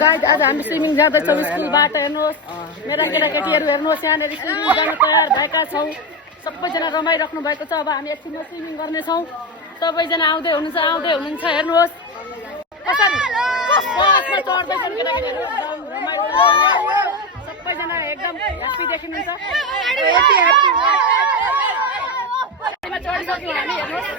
Guys आज हामी swimming जाँदैछौँ स्कुलबाट हेर्नुहोस् मेरा केटाकेटीहरू हेर्नुहोस् यहाँनिर स्विमिङ गर्न तयार भएका छौँ सबैजना रमाइराख्नु भएको छ अब हामी एकछिनमा स्विमिङ गर्नेछौँ सबैजना आउँदै हुनुहुन्छ हेर्नुहोस् कसरी बसमा चढ्दैछन् केटाकेटीहरू एकदम रमाइलो सबैजना एकदम ह्याप्पी देखिनुहुन्छ चढिसक्यौँ हामी हेर्नुहोस्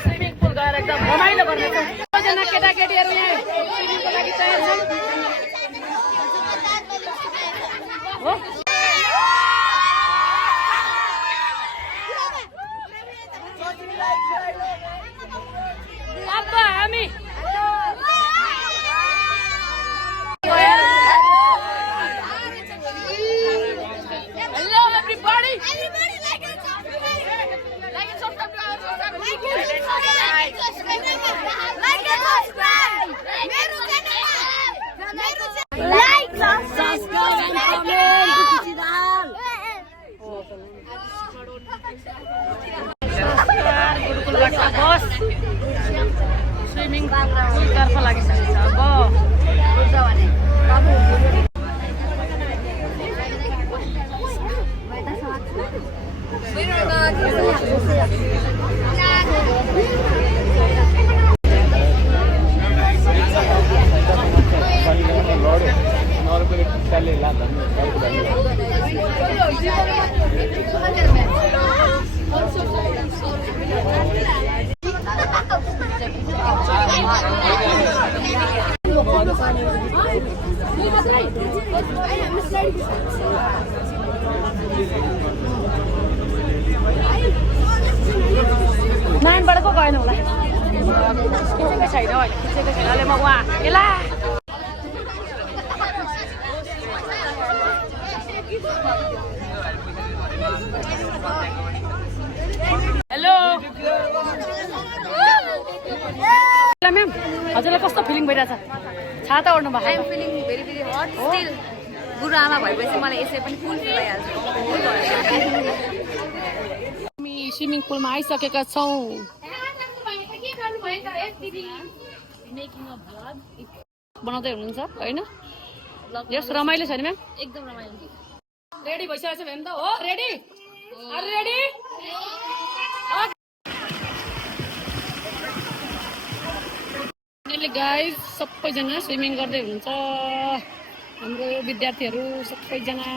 स्विमिङ पुल गएर एकदम रमाइलो गर्नेछौँ सबैजना केटाकेटीहरू यहाँ स्विमिङको लागि तयार छन् हो अब हामी Hello everybody. Like and subscribe. बस स्विमिङ पुलतर्फ लागिसकेको छ अब नानबाट को गएन होला खिचेकै छैन अहिले खिचेकै छैन अहिले म उहाँ एला हेलो म्याम हजुरलाई कस्तो फिलिङ भइरहेछ छाता ओढ्नु भएको I am feeling very very hot still गुरु आमा भएपछि मलाई यसै पनि फुल फिल भइहाल्छ हामी स्विमिङ पुलमा आइसकेका छौँ बनाउँदै हुनुहुन्छ होइन यस रमाइलो छ नि म्याम एकदम रमाइलो रेडी भइसकेको छ म्याम त हो रेडी आर रेडी गाइज सबैजना स्विमिङ गर्दै हुनुहुन्छ हाम्रो विद्यार्थीहरू सबैजना